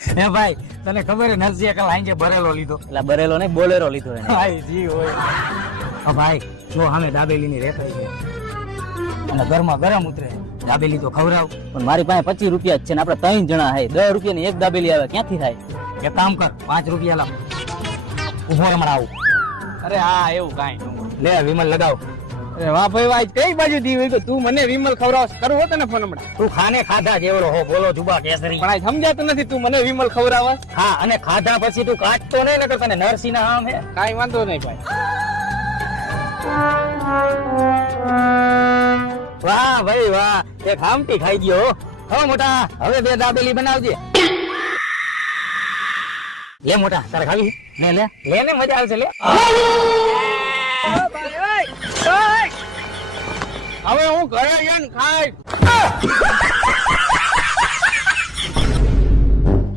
હે ભાઈ તને ખબર હે નરસિંહ કાલ આંજે બરેલો લીધો. એટલે બરેલો નહીં બોલેરો લીધો એને. ભાઈ જી હોય. હા ભાઈ જો સામે દાબેલીની રેખાઈ છે અને ગરમા ગરમ ઉતરે. દાબેલી તો ખવડાવ. પણ મારી પાસે 25 રૂપિયા જ છે ને આપણે 3 જણા હે. 10 રૂપિયાની એક દાબેલી આવે ક્યાંથી થાય? એક કામ કર 5 રૂપિયા લાવ. ઉભો રમણ આવું. અરે હા એવું કાંઈ ન હોય. લે વિમલ લગાવ. અરે વાહ ભાઈ વાહ કઈ બાજુ દી હોય કે તું મને વિમલ ખવડાવસ કરવો તને ફોન હમણાં. તું ખાને ખાધા જેવડો હો બોલો જુબા કેસરી. પણ આ સમજાતું નથી તું મને વિમલ ખવડાવસ. હા અને ખાધા પછી તું કાચતો નહીં નકર તને નરસિંહ ના આમ હે. કાંઈ વાંધો નહીં ભાઈ. વાહ ભાઈ વાહ એક હામટી ખાઈ ગયો હો મોટા. હવે 2 દાબેલી બનાવજે. લે મોટા તારે ખાવી લે લે લે ને મજા આવશે લે. હવે હું ઘરે જઈને ખાઈ